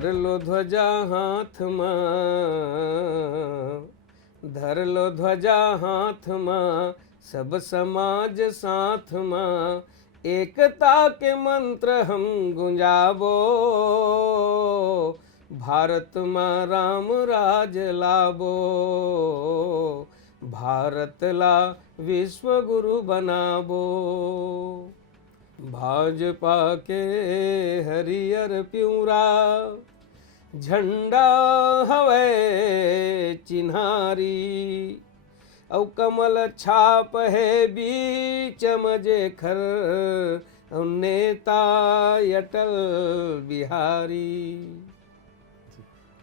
धर लो ध्वजा हाथ धर लो ध्वजा हाथ सब समाज साथ एकता के मंत्र हम गुंजाबो भारत राम राज लाबो भारत ला विश्व गुरु बनाबो भाजपा के हरियर प्यूरा झंडा हवे चिन्हारी औ कमल छाप है बीच मजे खर नेता अटल बिहारी।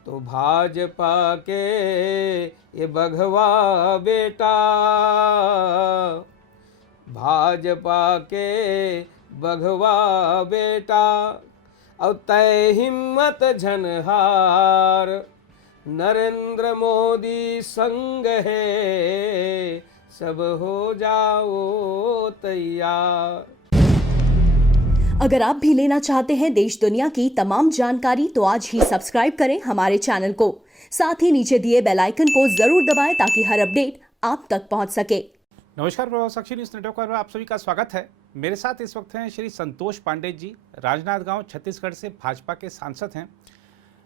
तो भाजपा के ये बघवा बेटा भाजपा के बघवा बेटा और तय हिम्मत झनहार नरेंद्र मोदी संग है सब हो जाओ तैयार। अगर आप भी लेना चाहते हैं देश दुनिया की तमाम जानकारी तो आज ही सब्सक्राइब करें हमारे चैनल को। साथ ही नीचे दिए बेल आइकन को जरूर दबाएं ताकि हर अपडेट आप तक पहुंच सके। नमस्कार, प्रभाव साक्षी न्यूज़ नेटवर्क पर आप सभी का स्वागत है। मेरे साथ इस वक्त हैं श्री संतोष पांडे जी, राजनांदगांव छत्तीसगढ़ से भाजपा के सांसद हैं।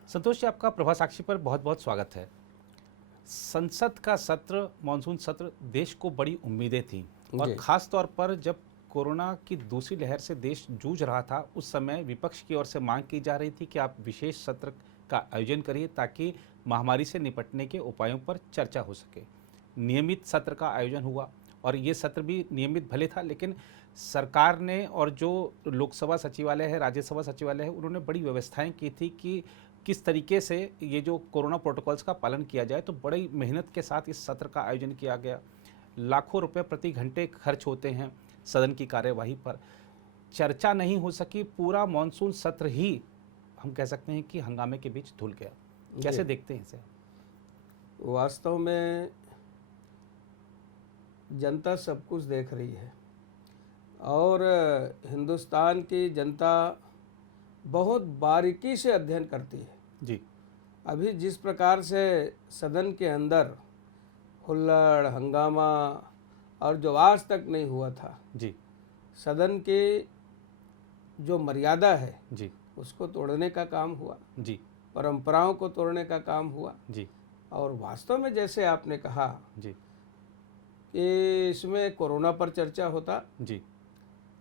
संतोष जी, आपका प्रभाव साक्षी पर बहुत बहुत स्वागत है। संसद का सत्र, मानसून सत्र देश को बड़ी उम्मीदें थी और ख़ास तौर पर जब कोरोना की दूसरी लहर से देश जूझ रहा था उस समय विपक्ष की ओर से मांग की जा रही थी कि आप विशेष सत्र का आयोजन करिए ताकि महामारी से निपटने के उपायों पर चर्चा हो सके। नियमित सत्र का आयोजन हुआ और ये सत्र भी नियमित भले था, लेकिन सरकार ने और जो लोकसभा सचिवालय है, राज्यसभा सचिवालय है, उन्होंने बड़ी व्यवस्थाएं की थी कि किस तरीके से ये जो कोरोना प्रोटोकॉल्स का पालन किया जाए। तो बड़ी मेहनत के साथ इस सत्र का आयोजन किया गया। लाखों रुपए प्रति घंटे खर्च होते हैं सदन की कार्यवाही पर। चर्चा नहीं हो सकी, पूरा मानसून सत्र ही हम कह सकते हैं कि हंगामे के बीच धुल गया। कैसे देखते हैं इसे? वास्तव में जनता सब कुछ देख रही है और हिंदुस्तान की जनता बहुत बारीकी से अध्ययन करती है जी। अभी जिस प्रकार से सदन के अंदर हुल्लड़ हंगामा और जो आज तक नहीं हुआ था जी, सदन की जो मर्यादा है जी, उसको तोड़ने का काम हुआ जी, परंपराओं को तोड़ने का काम हुआ जी, और वास्तव में जैसे आपने कहा जी, कि इसमें कोरोना पर चर्चा होता, जी,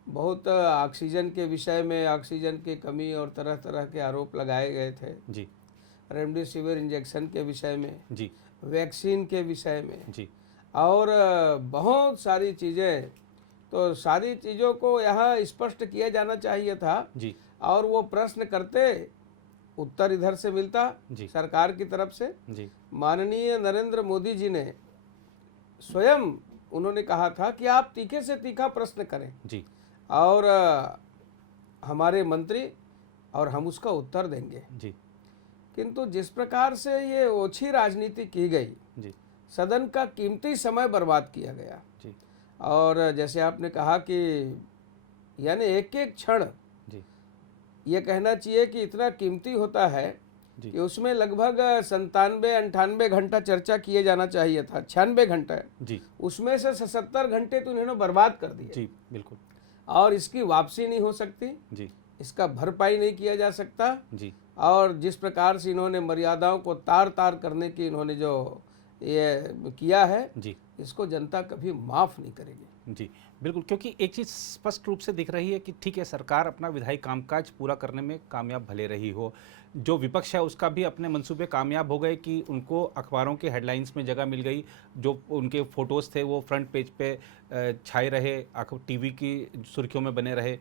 बहुत ऑक्सीजन के विषय में ऑक्सीजन की कमी और तरह तरह के आरोप लगाए गए थे जी, रेमडेसिविर इंजेक्शन के विषय में, जी, वैक्सीन के विषय में जी, और बहुत सारी चीज़ें। तो सारी चीज़ों को यहाँ स्पष्ट किया जाना चाहिए था जी, और वो प्रश्न करते उत्तर इधर से मिलता जी, सरकार की तरफ से। जी, माननीय नरेंद्र मोदी जी ने स्वयं उन्होंने कहा था कि आप तीखे से तीखा प्रश्न करें जी, और हमारे मंत्री और हम उसका उत्तर देंगे। जी, किंतु जिस प्रकार से ये ओछी राजनीति की गई, जी, सदन का कीमती समय बर्बाद किया गया जी, और जैसे आपने कहा कि यानी एक एक क्षण जी, ये कहना चाहिए कि इतना कीमती होता है जी, कि उसमें लगभग 97-98 घंटा चर्चा किए जाना चाहिए था, 96 घंटे, जी, उसमें से 77 घंटे तो इन्होंने बर्बाद कर दिए जी, बिल्कुल, और इसकी वापसी नहीं हो सकती, जी, इसका भरपाई नहीं किया जा सकता। जी, और जिस प्रकार से इन्होंने मर्यादाओं को तार तार करने की इन्होंने जो ये किया है, जी, इसको जनता कभी माफ़ नहीं करेगी। जी, बिल्कुल, क्योंकि एक चीज़ स्पष्ट रूप से दिख रही है कि ठीक है, सरकार अपना विधायी कामकाज पूरा करने में कामयाब भले रही हो, जो विपक्ष है उसका भी अपने मंसूबे कामयाब हो गए कि उनको अखबारों के हेडलाइंस में जगह मिल गई, जो उनके फोटोज़ थे वो फ्रंट पेज पे छाए रहे, टीवी की सुर्खियों में बने रहे।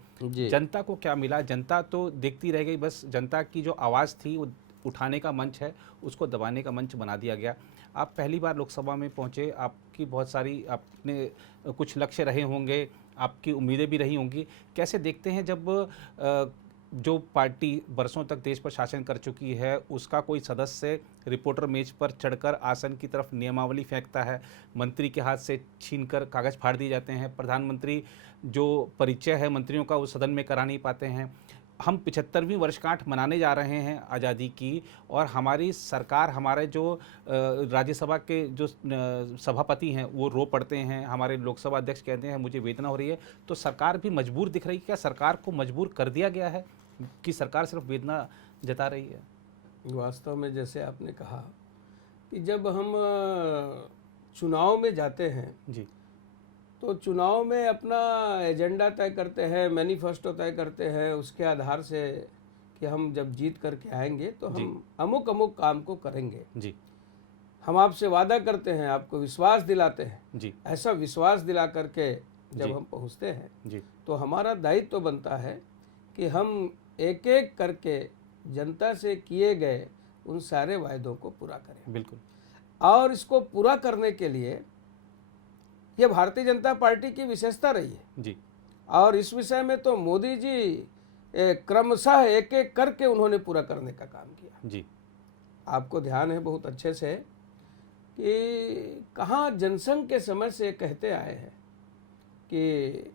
जनता को क्या मिला? जनता तो देखती रह गई, बस जनता की जो आवाज़ थी वो उठाने का मंच है, उसको दबाने का मंच बना दिया गया। आप पहली बार लोकसभा में पहुंचे, आपकी बहुत सारी आपने कुछ लक्ष्य रहे होंगे, आपकी उम्मीदें भी रही होंगी। कैसे देखते हैं जब जो पार्टी बरसों तक देश पर शासन कर चुकी है उसका कोई सदस्य रिपोर्टर मेज पर चढ़कर आसन की तरफ नियमावली फेंकता है, मंत्री के हाथ से छीनकर कागज़ फाड़ दिए जाते हैं, प्रधानमंत्री जो परिचय है मंत्रियों का वो सदन में करा नहीं पाते हैं, हम 75वीं वर्षगांठ मनाने जा रहे हैं आज़ादी की, और हमारी सरकार, हमारे जो राज्यसभा के जो सभापति हैं वो रो पड़ते हैं, हमारे लोकसभा अध्यक्ष कहते हैं मुझे वेदना हो रही है, तो सरकार भी मजबूर दिख रही है। क्या सरकार को मजबूर कर दिया गया है कि सरकार सिर्फ वेदना जता रही है? वास्तव में जैसे आपने कहा कि जब हम चुनाव में जाते हैं जी तो चुनाव में अपना एजेंडा तय करते हैं, मैनिफेस्टो तय करते हैं, उसके आधार से कि हम जब जीत करके आएंगे तो हम अमुक अमुक काम को करेंगे। जी हम आपसे वादा करते हैं, आपको विश्वास दिलाते हैं। जी ऐसा विश्वास दिला करके जब हम पहुंचते हैं जी तो हमारा दायित्व तो बनता है कि हम एक एक करके जनता से किए गए उन सारे वायदों को पूरा करें। बिल्कुल। और इसको पूरा करने के लिए ये भारतीय जनता पार्टी की विशेषता रही है। जी और इस विषय में तो मोदी जी क्रमशः एक एक करके उन्होंने पूरा करने का काम किया। जी आपको ध्यान है बहुत अच्छे से कि कहाँ जनसंघ के समय से कहते आए हैं कि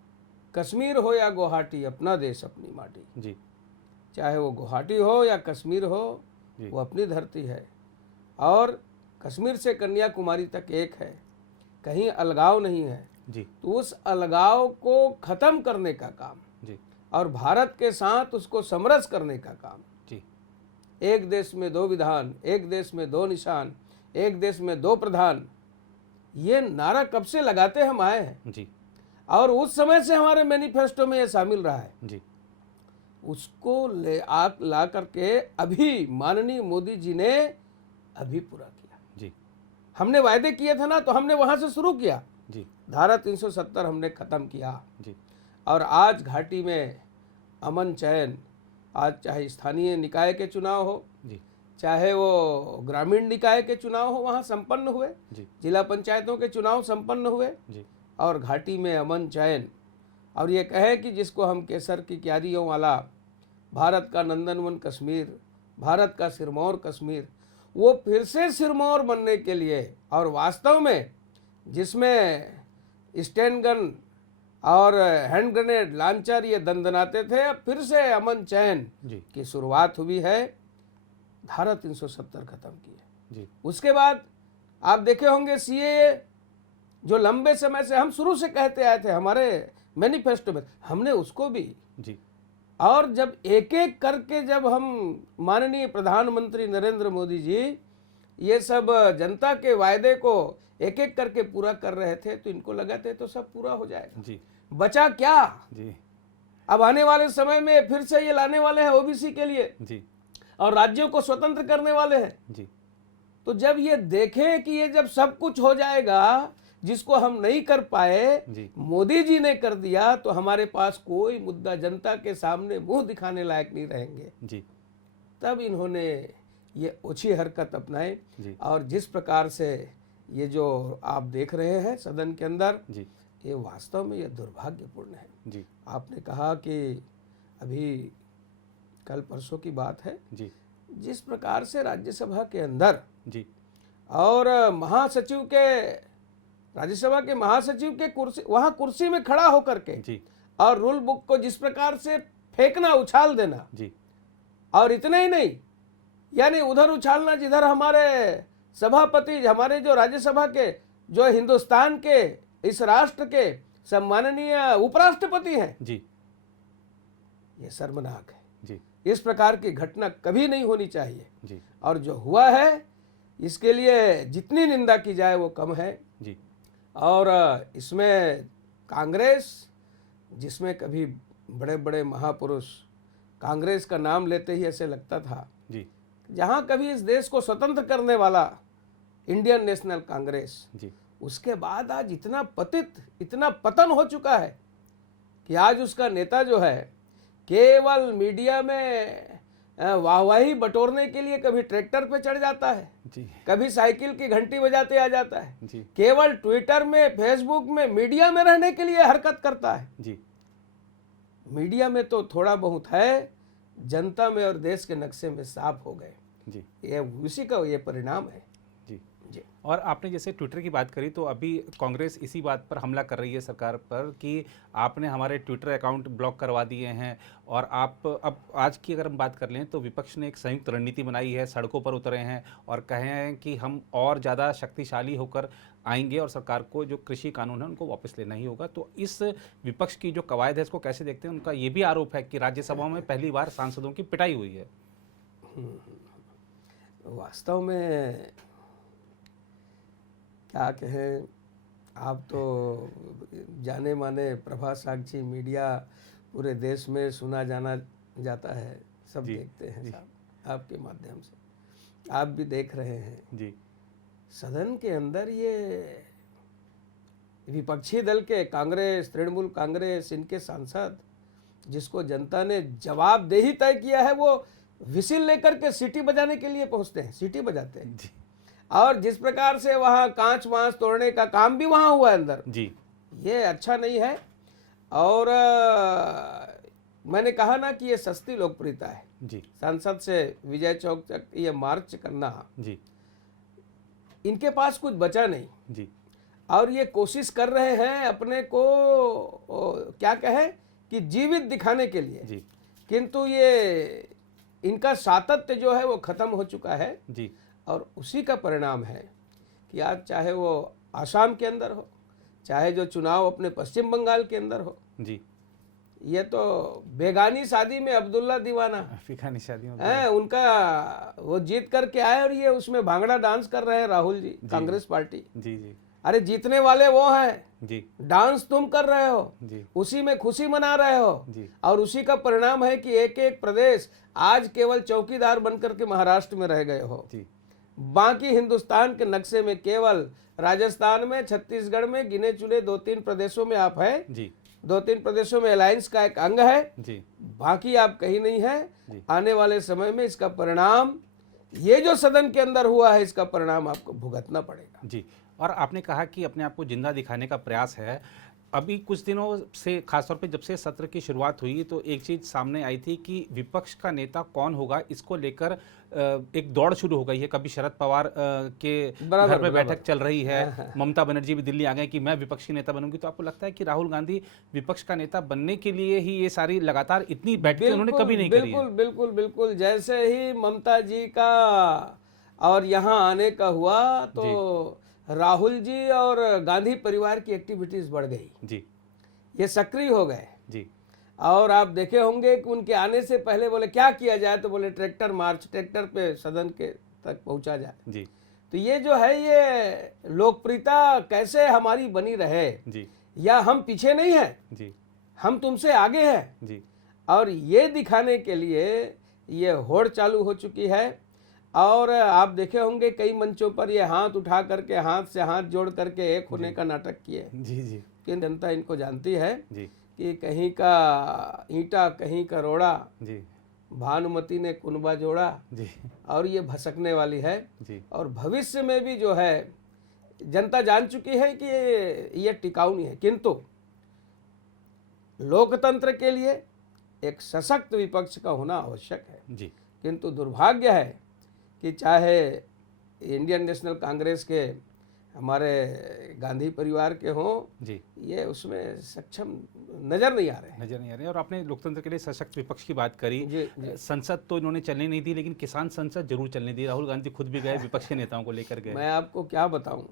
कश्मीर हो या गुवाहाटी, अपना देश अपनी माटी। जी चाहे वो गुवाहाटी हो या कश्मीर हो, वो अपनी धरती है और कश्मीर से कन्याकुमारी तक एक है, कहीं अलगाव नहीं है। जी तो उस अलगाव को खत्म करने का काम जी और भारत के साथ उसको समरस करने का काम, जी एक देश में दो विधान, एक देश में दो निशान, एक देश में दो प्रधान, ये नारा कब से लगाते हम आए हैं जी और उस समय से हमारे मैनिफेस्टो में ये शामिल रहा है। जी उसको ला करके अभी माननीय मोदी जी ने अभी पूरा किया। जी हमने वायदे किए थे ना, तो हमने वहां से शुरू किया। जी धारा 370 हमने खत्म किया जी और आज घाटी में अमन चैन, आज चाहे स्थानीय निकाय के चुनाव हो, जी चाहे वो ग्रामीण निकाय के चुनाव हो, वहाँ संपन्न हुए, जी जिला पंचायतों के चुनाव संपन्न हुए जी और घाटी में अमन चैन। और ये कहे कि जिसको हम केसर की क्यारियों वाला, भारत का नंदनवन कश्मीर, भारत का सिरमौर कश्मीर, वो फिर से सिरमौर बनने के लिए, और वास्तव में जिसमें स्टैंड गन और हैंड ग्रेनेड लॉन्चर ये दंदनाते थे, अब फिर से अमन चैन जी की शुरुआत हुई है। धारा 370 खत्म की है। जी उसके बाद आप देखे होंगे सीएए, जो लंबे समय से हम शुरू से कहते आए थे हमारे मैनिफेस्टो में, हमने उसको भी। जी और जब एक एक करके जब हम माननीय प्रधानमंत्री नरेंद्र मोदी जी ये सब जनता के वायदे को एक एक करके पूरा कर रहे थे, तो इनको लगा थे तो सब पूरा हो जाएगा। जी बचा क्या? जी अब आने वाले समय में फिर से ये लाने वाले हैं ओबीसी के लिए जी और राज्यों को स्वतंत्र करने वाले हैं। जी तो जब ये देखें कि ये जब सब कुछ हो जाएगा जिसको हम नहीं कर पाए, जी मोदी जी ने कर दिया, तो हमारे पास कोई मुद्दा जनता के सामने मुंह दिखाने लायक नहीं रहेंगे। जी तब इन्होंने ये ओछी हरकत अपनाई। जी और जिस प्रकार से ये जो आप देख रहे हैं सदन के अंदर, जी ये वास्तव में ये दुर्भाग्यपूर्ण है। जी आपने कहा कि अभी कल परसों की बात है, जी जिस प्रकार से राज्यसभा के अंदर जी और महासचिव के, राज्यसभा के महासचिव के कुर्सी, वहां कुर्सी में खड़ा होकर के जी और रूल बुक को जिस प्रकार से फेंकना, उछाल देना, जी और इतना ही नहीं, यानी उधर उछालना जिधर हमारे सभापति, हमारे जो राज्यसभा के, जो हिंदुस्तान के, इस राष्ट्र के सम्माननीय उपराष्ट्रपति हैं, जी ये शर्मनाक है। जी इस प्रकार की घटना कभी नहीं होनी चाहिए। जी और जो हुआ है इसके लिए जितनी निंदा की जाए वो कम है। जी और इसमें कांग्रेस, जिसमें कभी बड़े बड़े महापुरुष, कांग्रेस का नाम लेते ही ऐसे लगता था जी जहां कभी इस देश को स्वतंत्र करने वाला इंडियन नेशनल कांग्रेस, जी उसके बाद आज इतना पतित, इतना पतन हो चुका है कि आज उसका नेता जो है केवल मीडिया में वाहवाही बटोरने के लिए कभी ट्रैक्टर पे चढ़ जाता है, जी कभी साइकिल की घंटी बजाते आ जाता है, जी केवल ट्विटर में, फेसबुक में, मीडिया में रहने के लिए हरकत करता है। जी मीडिया में तो थोड़ा बहुत है, जनता में और देश के नक्शे में साफ हो गए। जी ये उसी का ये परिणाम है। जी जी। और आपने जैसे ट्विटर की बात करी, तो अभी कांग्रेस इसी बात पर हमला कर रही है सरकार पर कि आपने हमारे ट्विटर अकाउंट ब्लॉक करवा दिए हैं। और आप अब आज की अगर हम बात कर लें तो विपक्ष ने एक संयुक्त रणनीति बनाई है, सड़कों पर उतरे हैं और कहे हैं कि हम और ज़्यादा शक्तिशाली होकर आएंगे और सरकार को जो कृषि कानून है उनको वापस लेना ही होगा। तो इस विपक्ष की जो कवायद है इसको कैसे देखते हैं? उनका ये भी आरोप है कि राज्यसभा में पहली बार सांसदों की पिटाई हुई है। वास्तव में क्या कहें, आप तो जाने माने प्रभासाक्षी मीडिया पूरे देश में सुना जाना जाता है, सब जी, देखते हैं जी। साहब आपके माध्यम से, आप भी देख रहे हैं। जी सदन के अंदर ये विपक्षी दल के कांग्रेस, तृणमूल कांग्रेस, इनके सांसद जिसको जनता ने जवाबदेही तय किया है, वो विसिल लेकर के सीटी बजाने के लिए पहुंचते हैं, सीटी बजाते हैं। जी और जिस प्रकार से वहाँ कांच वांच तोड़ने का काम भी वहाँ हुआ अंदर, जी ये अच्छा नहीं है। और मैंने कहा ना कि ये सस्ती लोकप्रियता है। जी संसद से विजय चौक तक ये मार्च करना, जी इनके पास कुछ बचा नहीं। जी और ये कोशिश कर रहे हैं अपने को क्या कहें कि जीवित दिखाने के लिए, जी किंतु ये इनका सातत्य जो है वो खत्म हो चुका है। जी और उसी का परिणाम है कि आज चाहे वो आसाम के अंदर हो, चाहे जो चुनाव अपने पश्चिम बंगाल के अंदर हो, जी ये तो बेगानी शादी में अब्दुल्ला दीवाना अफ्रीकानी शादियों है, उनका वो जीत करके आए और ये उसमें भांगड़ा डांस कर रहे हैं राहुल जी, कांग्रेस पार्टी। जी जी अरे जीतने वाले वो हैं, जी डांस तुम कर रहे हो, जी उसी में खुशी मना रहे हो। जी और उसी का परिणाम है कि एक एक प्रदेश आज केवल चौकीदार बनकर के महाराष्ट्र में रह गए हो। जी बाकी हिंदुस्तान के नक्शे में केवल राजस्थान में, छत्तीसगढ़ में गिने चुने 2-3 प्रदेशों में आप हैं, जी 2-3 प्रदेशों में अलायंस का एक अंग है, जी बाकी आप कहीं नहीं जी। है। आने वाले समय में इसका परिणाम, ये जो सदन के अंदर हुआ है, इसका परिणाम आपको भुगतना पड़ेगा। जी। और आपने कहा कि अपने आप को जिंदा दिखाने का प्रयास है। अभी कुछ दिनों से, खासतौर पे जब से सत्र की शुरुआत हुई, तो एक चीज़ सामने आई थी कि विपक्ष का नेता कौन होगा, इसको लेकर एक दौड़ शुरू हो गई है। कभी शरद पवार के घर में बैठक चल रही है, ममता बनर्जी भी दिल्ली आ गए कि मैं विपक्ष की नेता बनूंगी। तो आपको लगता है कि राहुल गांधी विपक्ष का नेता बनने के लिए ही ये सारी लगातार इतनी बैठकें उन्होंने कभी नहीं करी है? बिल्कुल बिल्कुल बिल्कुल। जैसे ही ममता जी का और यहाँ आने का हुआ, तो राहुल जी और गांधी परिवार की एक्टिविटीज बढ़ गई, जी ये सक्रिय हो गए। जी और आप देखे होंगे कि उनके आने से पहले बोले क्या किया जाए, तो बोले ट्रैक्टर मार्च, ट्रैक्टर पे सदन के तक पहुंचा जाए। जी तो ये जो है, ये लोकप्रियता कैसे हमारी बनी रहे, जी या हम पीछे नहीं हैं, जी हम तुमसे आगे हैं। जी और ये दिखाने के लिए ये होड़ चालू हो चुकी है। और आप देखे होंगे कई मंचों पर ये हाथ उठा करके, हाथ से हाथ जोड़ करके एक होने का नाटक किए। जी जी कि जनता इनको जानती है जी कि कहीं का ईंटा कहीं का रोड़ा, जी भानुमति ने कुनबा जोड़ा, जी और ये भसकने वाली है। जी और भविष्य में भी जो है जनता जान चुकी है कि ये टिकाऊ नहीं है। किंतु लोकतंत्र के लिए एक सशक्त विपक्ष का होना आवश्यक है। जी किंतु दुर्भाग्य है कि चाहे इंडियन नेशनल कांग्रेस के, हमारे गांधी परिवार के हों, जी ये उसमें सक्षम नजर नहीं आ रहे हैं। नजर नहीं आ रहे। और आपने लोकतंत्र के लिए सशक्त विपक्ष की बात करी। जी, जी। संसद तो इन्होंने चलने नहीं दी, लेकिन किसान संसद जरूर चलने दी। राहुल गांधी खुद भी गए, विपक्ष के नेताओं को लेकर गए। मैं आपको क्या बताऊं,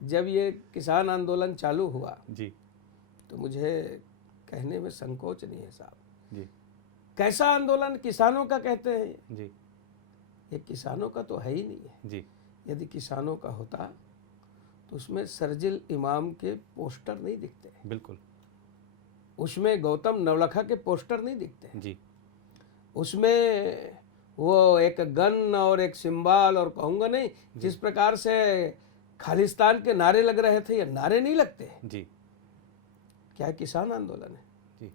जब ये किसान आंदोलन चालू हुआ, जी तो मुझे कहने में संकोच नहीं है साहब। जी कैसा आंदोलन किसानों का कहते हैं, जी ये किसानों का तो है ही नहीं है। जी यदि किसानों का होता तो उसमें सरजिल इमाम के पोस्टर नहीं दिखते, बिल्कुल। उसमें गौतम नवलखा के पोस्टर नहीं दिखते, जी उसमें वो एक गन और एक सिंबल, और कहूँगा नहीं, जिस प्रकार से खालिस्तान के नारे लग रहे थे, ये नारे नहीं लगते। जी क्या किसान आंदोलन है? जी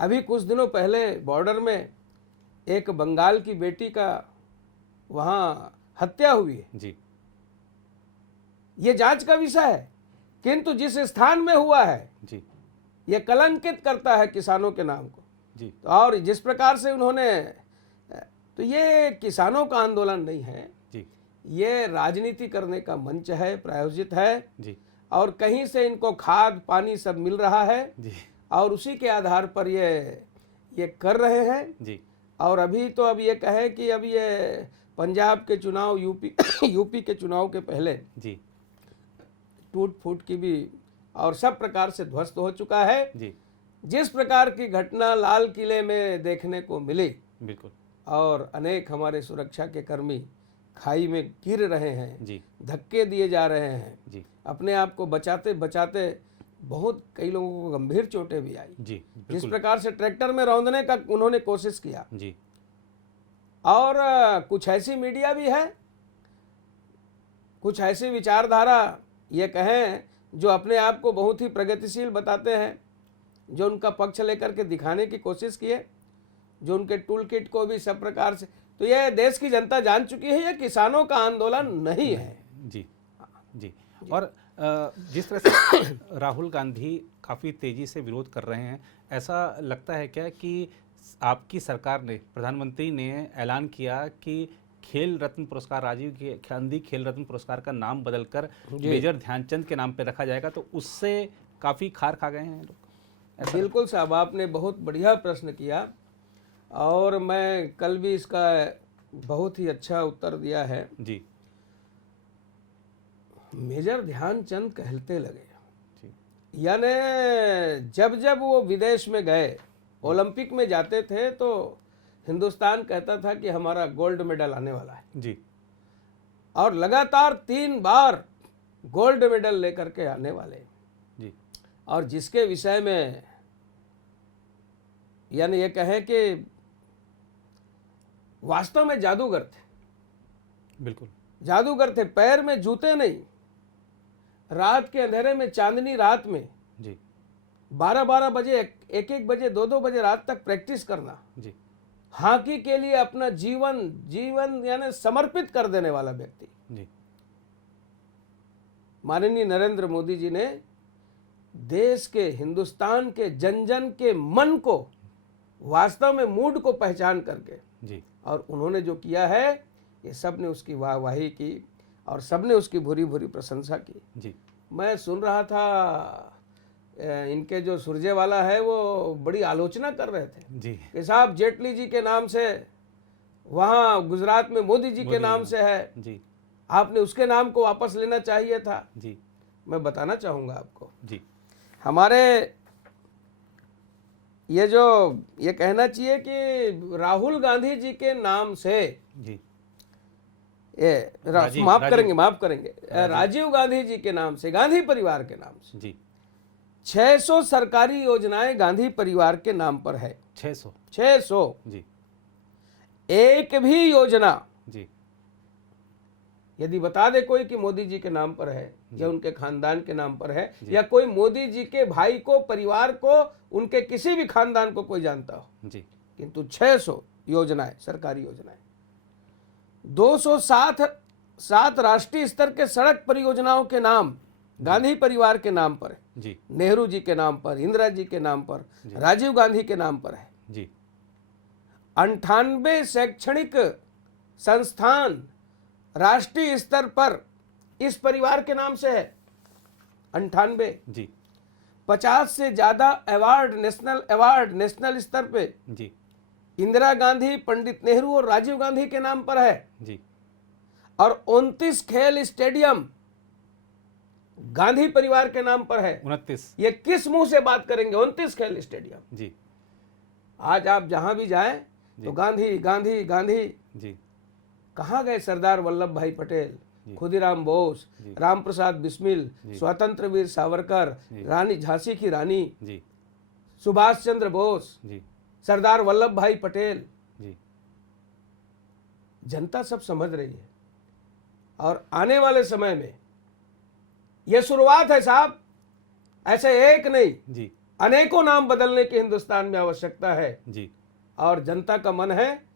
अभी कुछ दिनों पहले बॉर्डर में एक बंगाल की बेटी का वहाँ हत्या हुई है, जी ये जांच का विषय है। किंतु जिस स्थान में हुआ है, जी ये कलंकित करता है किसानों के नाम को। जी और जिस प्रकार से उन्होंने, तो ये किसानों का आंदोलन नहीं है, जी ये राजनीति करने का मंच है, प्रायोजित है, जी और कहीं से इनको खाद पानी सब मिल रहा है जी और उसी के आधार पर ये कर रहे हैं। जी और अभी तो अब ये कहें कि अब ये पंजाब के चुनाव, यूपी के चुनाव के पहले जी टूट फूट की भी और सब प्रकार से ध्वस्त हो चुका है। जी जिस प्रकार की घटना लाल किले में देखने को मिली बिल्कुल और अनेक हमारे सुरक्षा के कर्मी खाई में गिर रहे हैं, जी धक्के दिए जा रहे हैं, जी अपने आप को बचाते बचाते बहुत कई लोगों को गंभीर चोटें भी आई। जी जिस बिल्कुल प्रकार से ट्रैक्टर में रौंदने का उन्होंने कोशिश किया, जी और कुछ ऐसी मीडिया भी है, कुछ ऐसी विचारधारा ये कहें जो अपने आप को बहुत ही प्रगतिशील बताते हैं, जो उनका पक्ष लेकर के दिखाने की कोशिश किए, जो उनके टूल किट को भी सब प्रकार से, तो यह देश की जनता जान चुकी है ये किसानों का आंदोलन नहीं है। जी जी और जिस तरह से राहुल गांधी काफ़ी तेज़ी से विरोध कर रहे हैं, ऐसा लगता है क्या कि आपकी सरकार ने, प्रधानमंत्री ने ऐलान किया कि खेल रत्न पुरस्कार, राजीव गांधी खेल रत्न पुरस्कार का नाम बदलकर मेजर ध्यानचंद के नाम पर रखा जाएगा, तो उससे काफ़ी खार खा गए हैं लोग? बिल्कुल साहब, आपने बहुत बढ़िया प्रश्न किया और मैं कल भी इसका बहुत ही अच्छा उत्तर दिया है। जी मेजर ध्यानचंद कहते लगे, जी यानी जब जब वो विदेश में गए, ओलंपिक में जाते थे तो हिंदुस्तान कहता था कि हमारा गोल्ड मेडल आने वाला है, जी और लगातार 3 बार गोल्ड मेडल लेकर के आने वाले, जी और जिसके विषय में यानी ये कहें कि वास्तव में जादूगर थे, बिल्कुल जादूगर थे, पैर में जूते नहीं, रात के अंधेरे में, चांदनी रात में जी 12-12 बजे, 1-1 बजे, 2-2 बजे रात तक प्रैक्टिस करना, जी हॉकी के लिए अपना जीवन यानी समर्पित कर देने वाला व्यक्ति। जी माननीय नरेंद्र मोदी जी ने देश के, हिंदुस्तान के जन जन के मन को, वास्तव में मूड को पहचान करके, जी और उन्होंने जो किया है ये सब ने उसकी वाहवाही की और सब ने उसकी भूरी भूरी प्रशंसा की। जी मैं सुन रहा था इनके जो सुरजेवाला है वो बड़ी आलोचना कर रहे थे जी कि साहब जेटली जी के नाम से वहाँ गुजरात में मोदी जी के नाम से है, जी आपने उसके नाम को वापस लेना चाहिए था। जी मैं बताना चाहूँगा आपको, जी हमारे ये कहना चाहिए कि राहुल गांधी जी के नाम से, जी माफ करेंगे राजीव गांधी जी के नाम से, गांधी परिवार के नाम से जी 600 सरकारी योजनाएं गांधी परिवार के नाम पर है। 600 जी एक भी योजना जी यदि बता दे कोई कि मोदी जी के नाम पर है या उनके खानदान के नाम पर है, या कोई मोदी जी के भाई को, परिवार को, उनके किसी भी खानदान को कोई जानता हो जी, किंतु 600 योजनाएं, सरकारी योजनाएं, 207 राष्ट्रीय स्तर के सड़क परियोजनाओं के नाम गांधी परिवार के नाम पर है, जी नेहरू जी के नाम पर, इंदिरा जी के नाम पर, राजीव गांधी के नाम पर है। जी 98 शैक्षणिक संस्थान राष्ट्रीय स्तर पर इस परिवार के नाम से है, 98। जी 50 से ज्यादा अवार्ड, नेशनल स्तर पे जी इंदिरा गांधी, पंडित नेहरू और राजीव गांधी के नाम पर है। जी और 29 खेल स्टेडियम गांधी परिवार के नाम पर है। 29 ये किस मुंह से बात करेंगे? 29 खेल स्टेडियम। जी आज आप जहां भी जाएं तो गांधी गांधी गांधी। जी कहाँ गए सरदार वल्लभ भाई पटेल, खुदीराम बोस, राम प्रसाद बिस्मिल, स्वतंत्र वीर सावरकर, रानी झांसी की रानी, जी सुभाष चंद्र बोस, जी सरदार वल्लभ भाई पटेल। जी जनता सब समझ रही है और आने वाले समय में यह शुरुआत है साहब, ऐसे एक नहीं जी अनेकों नाम बदलने की हिंदुस्तान में आवश्यकता है। जी और जनता का मन है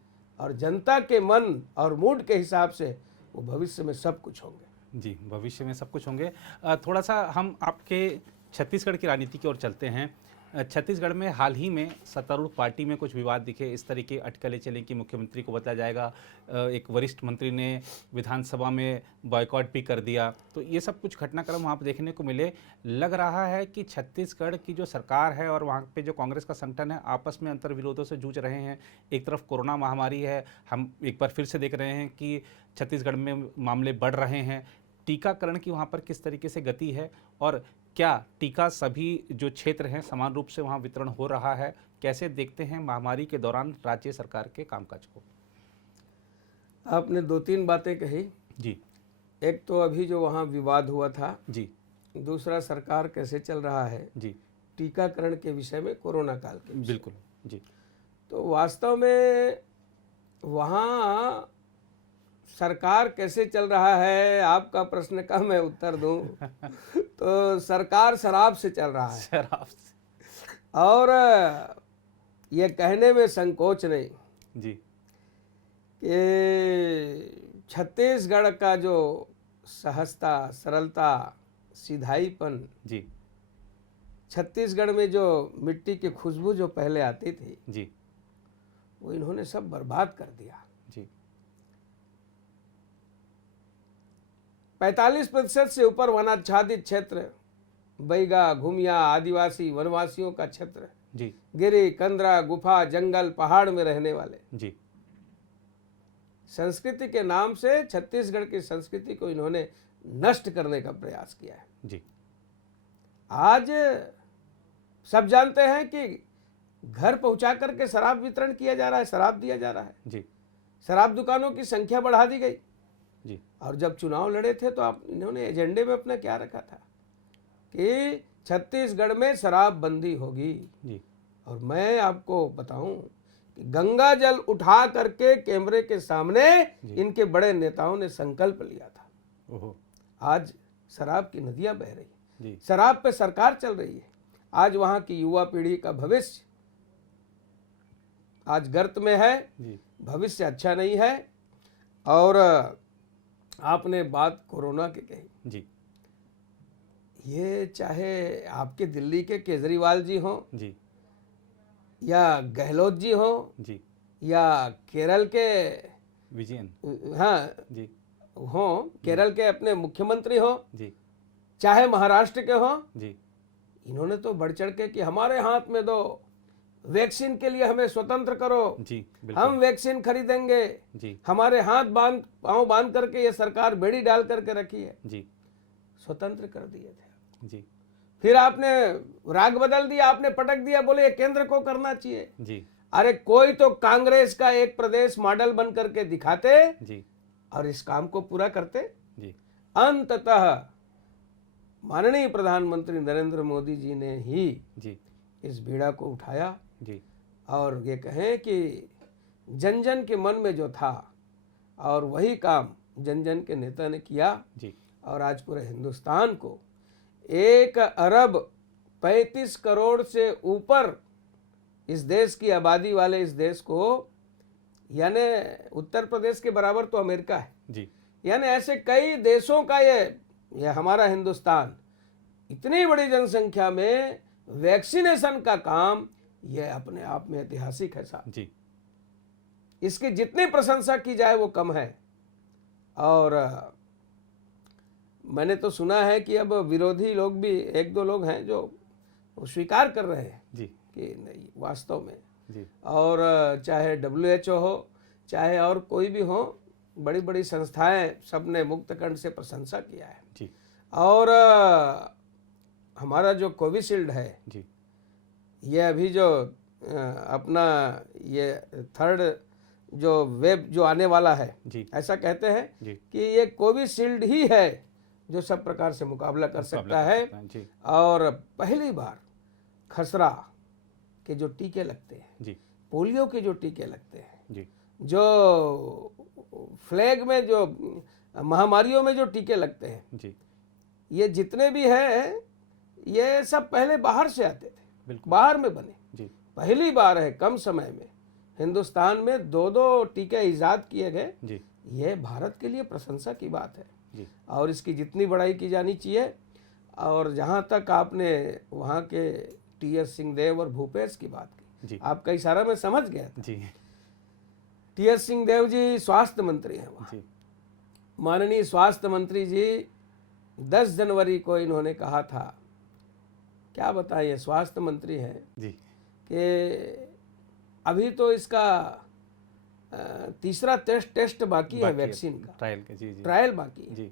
और जनता के मन और मूड के हिसाब से वो भविष्य में सब कुछ होंगे। जी, भविष्य में सब कुछ होंगे। थोड़ा सा हम आपके छत्तीसगढ़ की राजनीति की ओर चलते हैं। छत्तीसगढ़ में हाल ही में सत्तारूढ़ पार्टी में कुछ विवाद दिखे, इस तरीके अटकलें चलें कि मुख्यमंत्री को बताया जाएगा, एक वरिष्ठ मंत्री ने विधानसभा में बॉयकॉट भी कर दिया। तो ये सब कुछ घटनाक्रम वहाँ पर देखने को मिले। लग रहा है कि छत्तीसगढ़ की जो सरकार है और वहाँ पे जो कांग्रेस का संगठन है आपस में अंतर विरोधों से जूझ रहे हैं। एक तरफ कोरोना महामारी है, हम एक बार फिर से देख रहे हैं कि छत्तीसगढ़ में मामले बढ़ रहे हैं। टीकाकरण की वहाँ पर किस तरीके से गति है और क्या टीका सभी जो क्षेत्र हैं समान रूप से वहाँ वितरण हो रहा है? कैसे देखते हैं महामारी के दौरान राज्य सरकार के कामकाज को? आपने 2-3 बातें कही जी। एक तो अभी जो वहाँ विवाद हुआ था जी। दूसरा सरकार कैसे चल रहा है जी। टीकाकरण के विषय में, कोरोना काल के विषय। बिल्कुल। जी। तो वास्तव में वहाँ सरकार कैसे चल रहा है, आपका प्रश्न का मैं उत्तर दूं तो सरकार शराब से चल रहा है। शराब से। और ये कहने में संकोच नहीं जी। कि छत्तीसगढ़ का जो सहजता, सरलता, सीधाईपन, जी। छत्तीसगढ़ में जो मिट्टी की खुशबू जो पहले आती थी जी। वो इन्होंने सब बर्बाद कर दिया। जी। 45% से ऊपर वनाच्छादित क्षेत्र, बैगा, घुमिया, आदिवासी वनवासियों का क्षेत्र, जी। गिरी, कंदरा, गुफा, जंगल, पहाड़ में रहने वाले, जी। संस्कृति के नाम से छत्तीसगढ़ की संस्कृति को इन्होंने नष्ट करने का प्रयास किया है। जी। आज सब जानते हैं कि घर पहुंचा करके शराब वितरण किया जा रहा है, शराब दिया जा रहा है। जी। शराब दुकानों की संख्या बढ़ा दी गई। जी। और जब चुनाव लड़े थे तो आप इन्होंने एजेंडे में अपना क्या रखा था कि छत्तीसगढ़ में शराब बंदी होगी। जी। और मैं आपको बताऊं कि गंगा जल उठा करके कैमरे के सामने इनके बड़े नेताओं ने संकल्प लिया था। ओहो। आज शराब की नदियां बह रही है, जी। शराब पे सरकार चल रही है। आज वहां की युवा पीढ़ी का भविष्य आज गर्त में है, जी। भविष्य अच्छा नहीं है। और आपने बात कोरोना की कही। जी। ये चाहे आपके दिल्ली के केजरीवाल जी हों जी। या गहलोत जी हों जी। या केरल के विजयन। हाँ जी। हों, केरल के अपने मुख्यमंत्री हों, जी। चाहे महाराष्ट्र के हों, जी। इन्होंने तो बढ़ चढ़ के कि हमारे हाथ में दो, वैक्सीन के लिए हमें स्वतंत्र करो, जी। बिल्कुल। हम वैक्सीन खरीदेंगे, जी। हमारे हाथ पांव बांध करके ये सरकार बेड़ी डाल करके रखी है, जी। स्वतंत्र कर दिए थे। जी। फिर आपने राग बदल दिया, आपने पटक दिया, बोले ये केंद्र को करना चाहिए। जी। अरे कोई तो कांग्रेस का एक प्रदेश मॉडल बन करके दिखाते जी। और इस काम को पूरा करते। जी। अंततः माननीय प्रधानमंत्री नरेंद्र मोदी जी ने ही जी। इस बीड़ा को उठाया जी। और ये कहें कि जन जन के मन में जो था और वही काम जन जन के नेता ने किया। जी। और आज पूरे हिंदुस्तान को 1 अरब 35 करोड़ से ऊपर इस देश की आबादी वाले इस देश को, यानी उत्तर प्रदेश के बराबर तो अमेरिका है, जी। यानी ऐसे कई देशों का ये हमारा हिंदुस्तान, इतनी बड़ी जनसंख्या में वैक्सीनेशन का काम, ये अपने आप में ऐतिहासिक है साहब। जी। इसकी जितनी प्रशंसा की जाए वो कम है। और मैंने तो सुना है कि अब विरोधी लोग भी 1-2 लोग हैं जो स्वीकार कर रहे हैं जी। कि नहीं वास्तव में। जी। और चाहे WHO हो, चाहे और कोई भी हो, बड़ी बड़ी संस्थाएं सबने मुक्त कंठ से प्रशंसा किया है। जी। और हमारा जो कोविशील्ड है, जी। ये अभी जो अपना ये 3rd जो वेब जो आने वाला है, जी। ऐसा कहते हैं जी। कि ये कोविशील्ड ही है जो सब प्रकार से मुकाबला कर सकता है। जी। और पहली बार खसरा के जो टीके लगते हैं, जी। पोलियो के जो टीके लगते हैं, जी। जो फ्लैग में जो महामारियों में जो टीके लगते हैं, जी। ये जितने भी हैं ये सब पहले बाहर से आते थे, बिल्कुल। बाहर में बने। जी। पहली बार है कम समय में हिंदुस्तान में 2-2 टीके इजाद किए गए। जी। ये भारत के लिए प्रशंसा की बात है जी। और इसकी जितनी बड़ाई की जानी चाहिए। और जहाँ तक आपने वहाँ के टी.एस. सिंहदेव और भूपेश की बात की। जी आपका इशारा मैं समझ गया था। जी टी.एस. सिंहदेव जी स्वास्थ्य मंत्री हैं वहाँ। जी माननीय स्वास्थ्य मंत्री जी 10 जनवरी को इन्होंने कहा था, क्या बताइए, स्वास्थ्य मंत्री हैं जी कि अभी तो इसका तीसरा टेस्ट बाकी है वैक्सीन का, ट्रायल के। जी जी ट्रायल बाकी है। जी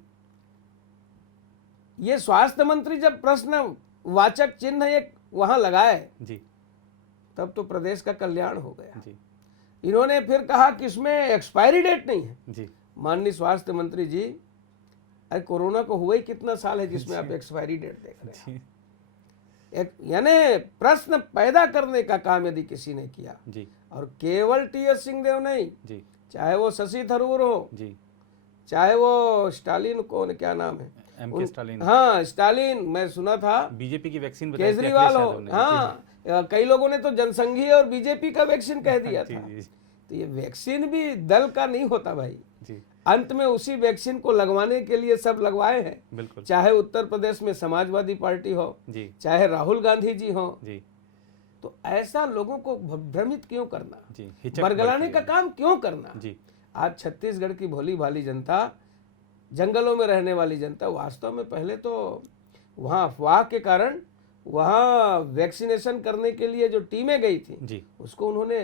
ये स्वास्थ्य मंत्री जब प्रश्न वाचक चिन्ह एक वहां लगाए जी तब तो प्रदेश का कल्याण हो गया। जी इन्होंने फिर कहा कि इसमें एक्सपायरी डेट नहीं है। जी माननीय स्वास्थ्य मंत्री जी, अरे कोरोना को हुआ ही कितना साल है जिसमें आप एक्सपायरी डेट देख रहे हैं। जी यानी प्रश्न पैदा करने का काम यदि किसी ने किया, जी और केवल टी.एस. सिंहदेव नहीं, जी चाहे वो शशि थरूर हो, जी चाहे वो स्टालिन, कौन क्या नाम है, M.K. स्टालिन, हाँ स्टालिन, मैं सुना था बीजेपी की वैक्सीन बताई थी केजरीवाल अखिलेश हो, यादव ने। हाँ कई लोगों ने तो जनसंघीय और बीजेपी का वैक्सीन कह दिया जी था। जी तो ये वैक्सीन भी दल का नहीं होता भाई, जी अंत में उसी वैक्सीन को लगवाने के लिए सब लगवाए हैं। बिल्कुल चाहे उत्तर प्रदेश में समाजवादी पार्टी हो, जी चाहे राहुल गांधी जी हो, जी तो ऐसा लोगों को भ्रमित क्यों करना, जी हिचक बरगलाने बढ़ती का है। काम क्यों करना। जी आज छत्तीसगढ़ की भोली भाली जनता, जंगलों में रहने वाली जनता, वास्तव में पहले तो वहाँ अफवाह के कारण वहाँ वैक्सीनेशन करने के लिए जो टीमें गई थी जी उसको उन्होंने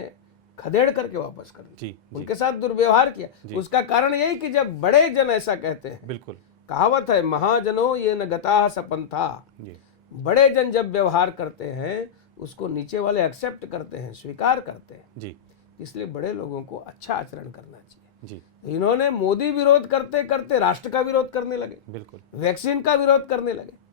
खदेड़ करके वापस कर दिया, जी जी उनके साथ दुर्व्यवहार किया। जी। उसका कारण यही कि जब बड़े जन ऐसा कहते हैं, बिल्कुल कहावत है, महाजनों ये न गता सपंथा, जी बड़े जन जब व्यवहार करते हैं उसको नीचे वाले एक्सेप्ट करते हैं, स्वीकार करते हैं। जी इसलिए बड़े लोगों को अच्छा आचरण करना चाहिए। जी इन्होंने मोदी विरोध करते करते राष्ट्र का विरोध करने लगे, बिल्कुल वैक्सीन का विरोध करने लगे।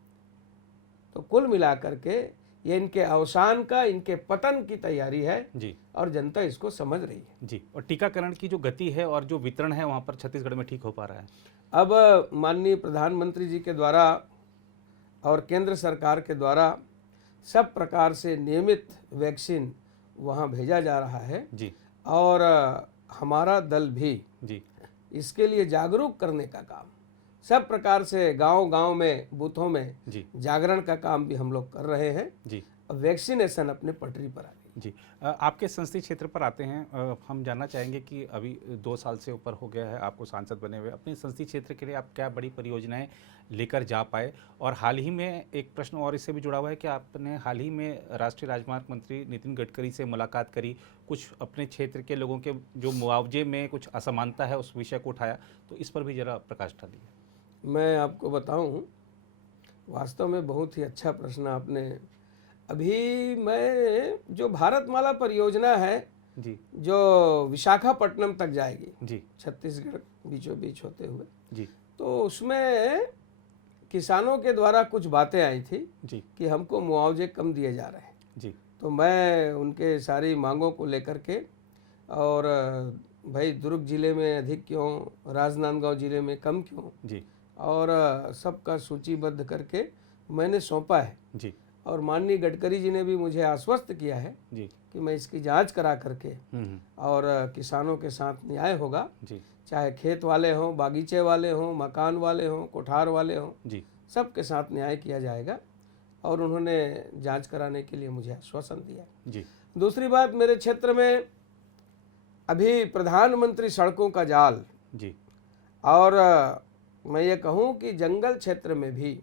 तो कुल मिलाकर के ये इनके अवसान का, इनके पतन की तैयारी है, जी और जनता इसको समझ रही है। जी और टीकाकरण की जो गति है और जो वितरण है वहाँ पर छत्तीसगढ़ में ठीक हो पा रहा है? अब माननीय प्रधानमंत्री जी के द्वारा और केंद्र सरकार के द्वारा सब प्रकार से नियमित वैक्सीन वहाँ भेजा जा रहा है, जी और हमारा दल भी जी इसके लिए जागरूक करने का काम, सब प्रकार से गांव-गांव में, बूथों में जी जागरण का काम भी हम लोग कर रहे हैं। जी अब वैक्सीनेशन अपने पटरी पर आ गई। जी आपके संसदीय क्षेत्र पर आते हैं। हम जानना चाहेंगे कि अभी 2 साल से ऊपर हो गया है आपको सांसद बने हुए, अपने संसदीय क्षेत्र के लिए आप क्या बड़ी परियोजनाएं लेकर जा पाए? और हाल ही में एक प्रश्न और इससे भी जुड़ा हुआ है कि आपने हाल ही में राष्ट्रीय राजमार्ग मंत्री नितिन गडकरी से मुलाकात करी, कुछ अपने क्षेत्र के लोगों के जो मुआवजे में कुछ असमानता है उस विषय को उठाया, तो इस पर भी जरा प्रकाश डालिए। मैं आपको बताऊं, वास्तव में बहुत ही अच्छा प्रश्न आपने। अभी मैं जो भारतमाला परियोजना है जी जो विशाखापट्टनम तक जाएगी, जी छत्तीसगढ़ बीचों बीच होते हुए, जी तो उसमें किसानों के द्वारा कुछ बातें आई थी जी कि हमको मुआवजे कम दिए जा रहे हैं। जी तो मैं उनके सारी मांगों को लेकर के, और भाई दुर्ग जिले में अधिक क्यों, राजनांदगांव जिले में कम क्यों, जी और सबका सूचीबद्ध करके मैंने सौंपा है। जी और माननीय गडकरी जी ने भी मुझे आश्वस्त किया है जी कि मैं इसकी जांच करा करके हम्म, और किसानों के साथ न्याय होगा, जी चाहे खेत वाले हों, बागीचे वाले हों, मकान वाले हों, कोठार वाले हों, जी सबके साथ न्याय किया जाएगा। और उन्होंने जांच कराने के लिए मुझे आश्वासन दिया। जी दूसरी बात, मेरे क्षेत्र में अभी प्रधानमंत्री सड़कों का जाल, जी और मैं ये कहूँ कि जंगल क्षेत्र में भी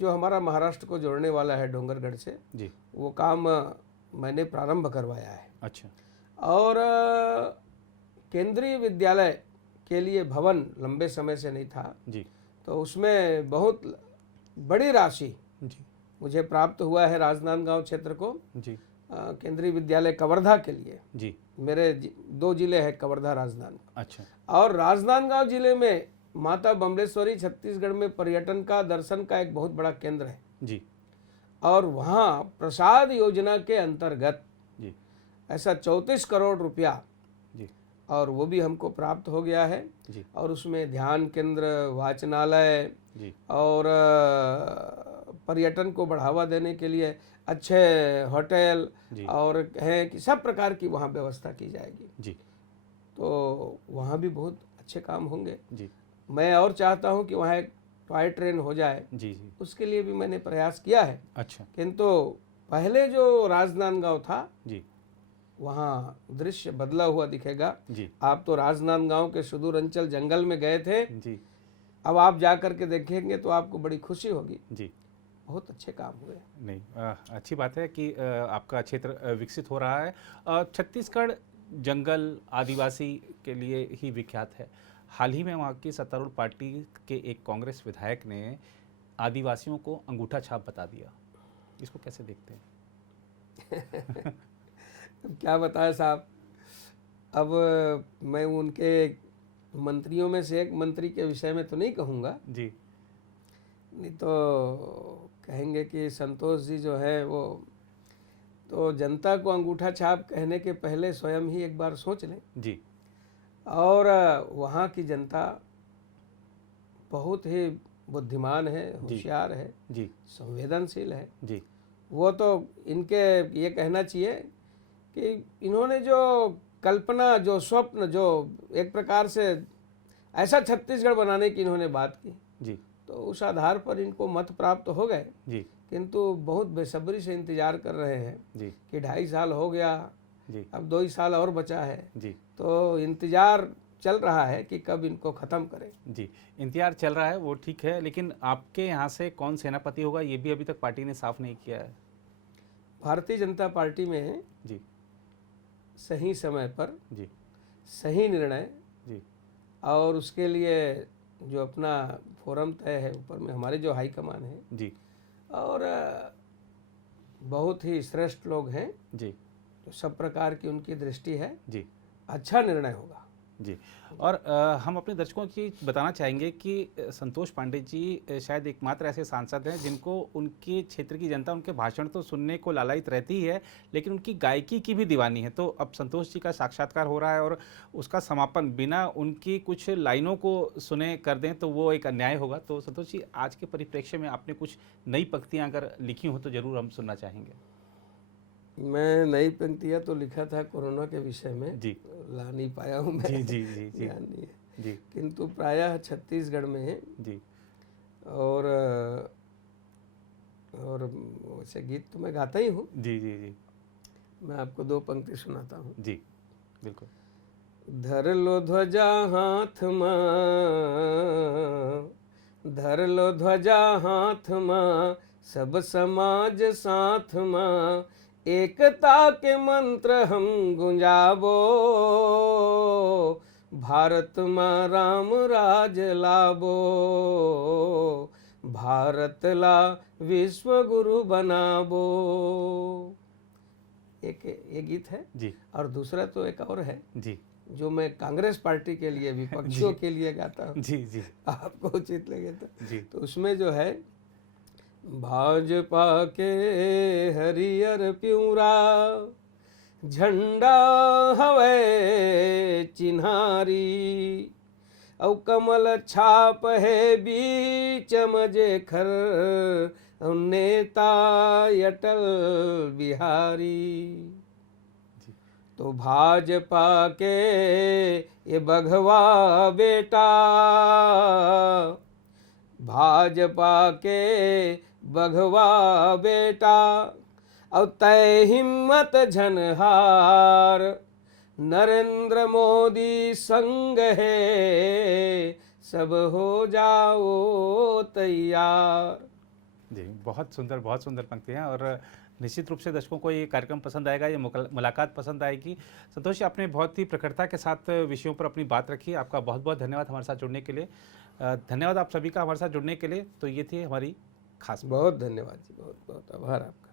जो हमारा महाराष्ट्र को जोड़ने वाला है डोंगरगढ़ से, जी वो काम मैंने प्रारंभ करवाया है। अच्छा और केंद्रीय विद्यालय के लिए भवन लंबे समय से नहीं था, जी तो उसमें बहुत बड़ी राशि जी मुझे प्राप्त हुआ है राजनांदगांव क्षेत्र को, जी केंद्रीय विद्यालय कवर्धा के लिए। जी मेरे 2 जिले हैं, कवर्धा, राजनांदगांव। अच्छा और राजनांदगांव जिले में माता बम्लेश्वरी छत्तीसगढ़ में पर्यटन का, दर्शन का एक बहुत बड़ा केंद्र है, जी और वहाँ प्रसाद योजना के अंतर्गत जी ऐसा 34 करोड़ रुपया, जी और वो भी हमको प्राप्त हो गया है। जी और उसमें ध्यान केंद्र, वाचनालय, जी और पर्यटन को बढ़ावा देने के लिए अच्छे होटल जी और हैं कि सब प्रकार की वहाँ व्यवस्था की जाएगी। जी तो वहाँ भी बहुत अच्छे काम होंगे। जी मैं और चाहता हूँ कि वहाँ एक टॉय ट्रेन हो जाए, जी जी उसके लिए भी मैंने प्रयास किया है, अच्छा किंतु पहले जो राजनांदगांव था जी वहाँ दृश्य बदला हुआ दिखेगा। जी आप तो राजनांदगांव के सुदूर अंचल जंगल में गए थे, जी अब आप जा कर के देखेंगे तो आपको बड़ी खुशी होगी। जी। बहुत अच्छे काम हुए। नहीं, अच्छी बात है कि आपका क्षेत्र विकसित हो रहा है। छत्तीसगढ़ जंगल आदिवासी के लिए ही विख्यात है। हाल ही में वहाँ की सत्तारूढ़ पार्टी के एक कांग्रेस विधायक ने आदिवासियों को अंगूठा छाप बता दिया, इसको कैसे देखते हैं? अब क्या बताएं साहब, अब मैं उनके मंत्रियों में से एक मंत्री के विषय में तो नहीं कहूँगा, जी नहीं तो कहेंगे कि संतोष जी जो है वो तो जनता को अंगूठा छाप कहने के पहले स्वयं ही एक बार सोच लें। जी और वहाँ की जनता बहुत ही बुद्धिमान है, होशियार है, जी संवेदनशील है। जी वो तो इनके ये कहना चाहिए कि इन्होंने जो कल्पना, जो स्वप्न, जो एक प्रकार से ऐसा छत्तीसगढ़ बनाने की इन्होंने बात की, जी तो उस आधार पर इनको मत प्राप्त हो गए। जी किंतु बहुत बेसब्री से इंतजार कर रहे हैं जी कि 2.5 साल हो गया, जी अब 2 ही साल और बचा है, जी तो इंतजार चल रहा है कि कब इनको ख़त्म करें। जी। इंतजार चल रहा है, वो ठीक है, लेकिन आपके यहाँ से कौन सेनापति होगा ये भी अभी तक पार्टी ने साफ नहीं किया है। भारतीय जनता पार्टी में जी सही समय पर जी सही निर्णय जी और उसके लिए जो अपना फोरम तय है ऊपर में हमारे जो हाईकमान है जी और बहुत ही श्रेष्ठ लोग हैं, जी तो सब प्रकार की उनकी दृष्टि है, जी अच्छा निर्णय होगा। जी। और हम अपने दर्शकों की बताना चाहेंगे कि संतोष पांडे जी शायद एकमात्र ऐसे सांसद हैं जिनको उनके क्षेत्र की जनता उनके भाषण तो सुनने को लालायित रहती ही है, लेकिन उनकी गायकी की भी दीवानी है। तो अब संतोष जी का साक्षात्कार हो रहा है और उसका समापन बिना उनकी कुछ लाइनों को सुने कर दें तो वो एक अन्याय होगा। तो संतोष जी, आज के परिप्रेक्ष्य में आपने कुछ नई पंक्तियाँ अगर लिखी हो तो ज़रूर हम सुनना चाहेंगे। मैं नई पंक्तियाँ तो लिखा था कोरोना के विषय में, जी ला नहीं पाया हूँ मैं, जी जी जी जी ध्यान नहीं है, जी किंतु प्रायः छत्तीसगढ़ में है। जी और वैसे गीत तो मैं गाता ही हूँ। जी जी जी मैं आपको 2 पंक्ति सुनाता हूँ। जी बिल्कुल। धर लो ध्वजा हाथ माँ, धर लो ध्वजा हाथ माँ, सब समाज साथ माँ, एकता के मंत्र हम गुंजाबो, भारत माँ राम राज लाबो, भारत ला विश्व गुरु बनाबो। एक ये गीत है। जी और दूसरा तो एक और है जी जो मैं कांग्रेस पार्टी के लिए, विपक्षियों के लिए गाता हूँ, जी जी आपको उचित लगे जी तो उसमें जो है, भाजपा के हरियर प्यूरा, झंडा हवे चिन्हारी, औ कमल छाप है बीच मजे खर, नेता अटल बिहारी। तो भाजपा के ये बघवा बेटा, भाजपा के बघवा बेटा, और तय हिम्मत झनहार, नरेंद्र मोदी संग है, सब हो जाओ तैयार। जी, बहुत सुंदर पंक्तियाँ। और निश्चित रूप से दर्शकों को ये कार्यक्रम पसंद आएगा, ये मुलाकात पसंद आएगी। संतोष जी, आपने बहुत ही प्रखरता के साथ विषयों पर अपनी बात रखी। आपका बहुत बहुत धन्यवाद हमारे साथ जुड़ने के लिए। धन्यवाद आप सभी का हमारे साथ जुड़ने के लिए। तो ये थी हमारी खास। बहुत धन्यवाद जी, बहुत बहुत आभार आपका।